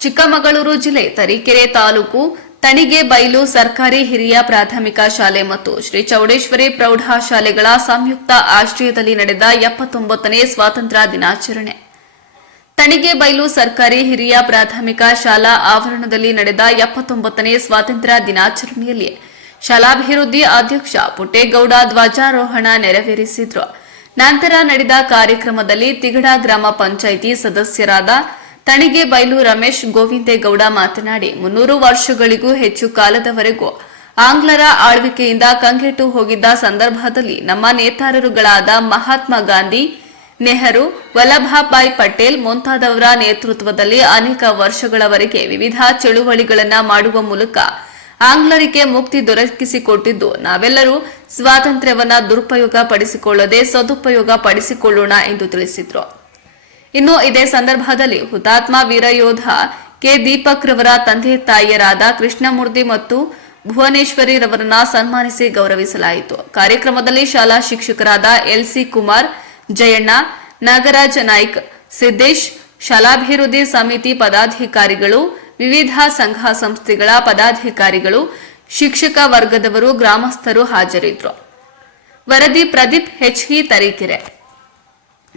ಚಿಕ್ಕಮಗಳೂರು ಜಿಲ್ಲೆ ತರೀಕೆರೆ ತಾಲೂಕು ತಣಿಗೆಬೈಲು ಸರ್ಕಾರಿ ಹಿರಿಯ ಪ್ರಾಥಮಿಕ ಶಾಲೆ ಮತ್ತು ಶ್ರೀ ಚೌಡೇಶ್ವರಿ ಪ್ರೌಢಶಾಲೆಗಳ ಸಂಯುಕ್ತ ಆಶ್ರಯದಲ್ಲಿ ನಡೆದ 79ನೇ ಸ್ವಾತಂತ್ರ್ಯ ದಿನಾಚರಣೆ. ತಣಿಗೆಬೈಲು ಸರ್ಕಾರಿ ಹಿರಿಯ ಪ್ರಾಥಮಿಕ ಶಾಲಾ ಆವರಣದಲ್ಲಿ ನಡೆದ 79ನೇ ಸ್ವಾತಂತ್ರ್ಯ ದಿನಾಚರಣೆಯಲ್ಲಿ ಶಾಲಾಭಿವೃದ್ಧಿ ಅಧ್ಯಕ್ಷ ಪುಟ್ಟೇಗೌಡ ಧ್ವಜಾರೋಹಣ ನೆರವೇರಿಸಿದರು. ನಂತರ ನಡೆದ ಕಾರ್ಯಕ್ರಮದಲ್ಲಿ ತಿಗಡ ಗ್ರಾಮ ಪಂಚಾಯಿತಿ ಸದಸ್ಯರಾದ ತಣಿಗೆಬೈಲು ರಮೇಶ್ ಗೋವಿಂದೇಗೌಡ ಮಾತನಾಡಿ 300 ವರ್ಷಗಳಿಗೂ ಹೆಚ್ಚು ಕಾಲದವರೆಗೂ ಆಂಗ್ಲರ ಆಳ್ವಿಕೆಯಿಂದ ಕಂಗೆಟ್ಟು ಹೋಗಿದ್ದ ಸಂದರ್ಭದಲ್ಲಿ ನಮ್ಮ ನೇತಾರರುಗಳಾದ ಮಹಾತ್ಮ ಗಾಂಧಿ, ನೆಹರು, ವಲ್ಲಭಭಾಯ್ ಪಟೇಲ್ ಮುಂತಾದವರ ನೇತೃತ್ವದಲ್ಲಿ ಅನೇಕ ವರ್ಷಗಳವರೆಗೆ ವಿವಿಧ ಚಳುವಳಿಗಳನ್ನು ಮಾಡುವ ಮೂಲಕ ಆಂಗ್ಲರಿಗೆ ಮುಕ್ತಿ ದೊರಕಿಸಿಕೊಟ್ಟಿದ್ದು, ನಾವೆಲ್ಲರೂ ಸ್ವಾತಂತ್ರ್ಯವನ್ನ ದುರುಪಯೋಗ ಪಡಿಸಿಕೊಳ್ಳದೆ ಸದುಪಯೋಗ ಪಡಿಸಿಕೊಳ್ಳೋಣ ಎಂದು ತಿಳಿಸಿದರು. ಇನ್ನು ಇದೇ ಸಂದರ್ಭದಲ್ಲಿ ಹುತಾತ್ಮ ವೀರಯೋಧ ಕೆ ದೀಪಕ್ ರವರ ತಂದೆ ತಾಯಿಯರಾದ ಕೃಷ್ಣಮೂರ್ತಿ ಮತ್ತು ಭುವನೇಶ್ವರಿ ರವರನ್ನ ಸನ್ಮಾನಿಸಿ ಗೌರವಿಸಲಾಯಿತು. ಕಾರ್ಯಕ್ರಮದಲ್ಲಿ ಶಾಲಾ ಶಿಕ್ಷಕರಾದ ಎಲ್ಸಿ ಕುಮಾರ್, ಜಯಣ್ಣ, ನಾಗರಾಜ್ ನಾಯ್ಕ್, ಸಿದ್ದೇಶ್, ಶಾಲಾಭಿವೃದ್ಧಿ ಸಮಿತಿ ಪದಾಧಿಕಾರಿಗಳು, ವಿವಿಧ ಸಂಘ ಸಂಸ್ಥೆಗಳ ಪದಾಧಿಕಾರಿಗಳು, ಶಿಕ್ಷಕ ವರ್ಗದವರು, ಗ್ರಾಮಸ್ಥರು ಹಾಜರಿದ್ದರು. ವರದಿ ಪ್ರದೀಪ್, HE, ತರೀಕೆರೆ.